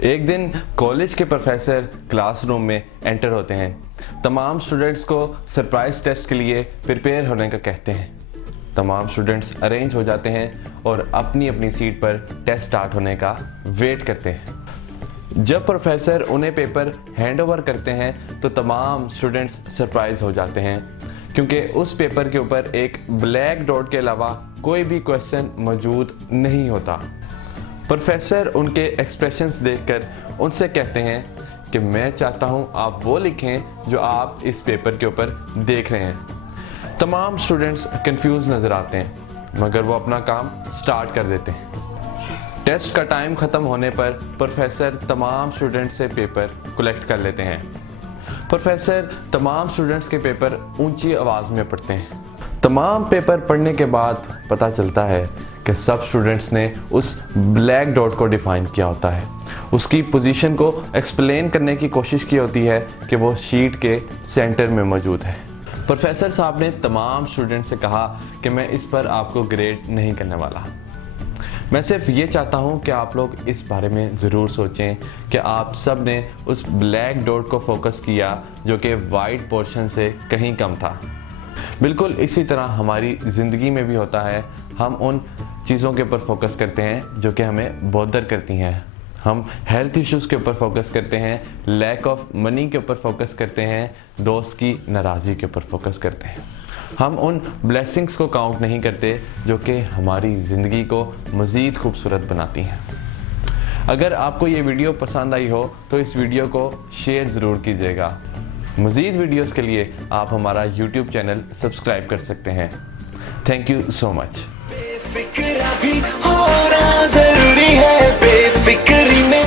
ایک دن کالج کے professor class room میں انٹر ہوتے ہیں. تمام سٹوڈنٹس کو سرپرائز ٹیسٹ کے لیے پریپیئر ہونے کا کہتے ہیں. تمام سٹوڈنٹس ارینج ہو جاتے ہیں اور اپنی اپنی سیٹ پر ٹیسٹ سٹارٹ ہونے کا ویٹ کرتے ہیں. جب پروفیسر انہیں پیپر ہینڈ اوور کرتے ہیں تو تمام سٹوڈنٹس سرپرائز ہو جاتے ہیں کیونکہ اس پیپر کے اوپر ایک بلیک ڈاٹ کے علاوہ کوئی بھی کویسچن موجود نہیں ہوتا. پروفیسر ان کے ایکسپریشنز دیکھ کر ان سے کہتے ہیں کہ میں چاہتا ہوں آپ وہ لکھیں جو آپ اس پیپر کے اوپر دیکھ رہے ہیں. تمام سٹوڈنٹس کنفیوز نظر آتے ہیں مگر وہ اپنا کام سٹارٹ کر دیتے ہیں. ٹیسٹ کا ٹائم ختم ہونے پر پروفیسر تمام سٹوڈنٹس سے پیپر کلیکٹ کر لیتے ہیں. پروفیسر تمام سٹوڈنٹس کے پیپر اونچی آواز میں پڑھتے ہیں. تمام پیپر پڑھنے کے بعد پتہ چلتا ہے کہ سب سٹوڈنٹس نے اس بلیک ڈاٹ کو ڈیفائن کیا ہوتا ہے. اس کی پوزیشن کو ایکسپلین کرنے کی کوشش کی ہوتی ہے کہ وہ شیٹ کے سینٹر میں موجود ہے. پروفیسر صاحب نے تمام سٹوڈنٹ سے کہا کہ میں اس پر آپ کو گریڈ نہیں کرنے والا. میں صرف یہ چاہتا ہوں کہ آپ لوگ اس بارے میں ضرور سوچیں کہ آپ سب نے اس بلیک ڈاٹ کو فوکس کیا جو کہ وائٹ پورشن سے کہیں کم تھا. بالکل اسی طرح ہماری زندگی میں بھی ہوتا ہے. ہم ان چیزوں کے اوپر فوکس کرتے ہیں جو کہ ہمیں بودر کرتی ہیں. ہم ہیلتھ ایشوز کے اوپر فوکس کرتے ہیں, لیک آف منی کے اوپر فوکس کرتے ہیں, دوست کی ناراضی کے اوپر فوکس کرتے ہیں. ہم ان بلیسنگز کو کاؤنٹ نہیں کرتے جو کہ ہماری زندگی کو مزید خوبصورت بناتی ہیں. اگر آپ کو یہ ویڈیو پسند آئی ہو تو اس ویڈیو کو شیئر ضرور کیجیے گا. مزید ویڈیوز کے لیے آپ ہمارا یوٹیوب چینل سبسکرائب کر سکتے ہیں. تھینک یو سو مچ. بے فکر بھی ہونا ضروری ہے, بے فکری میں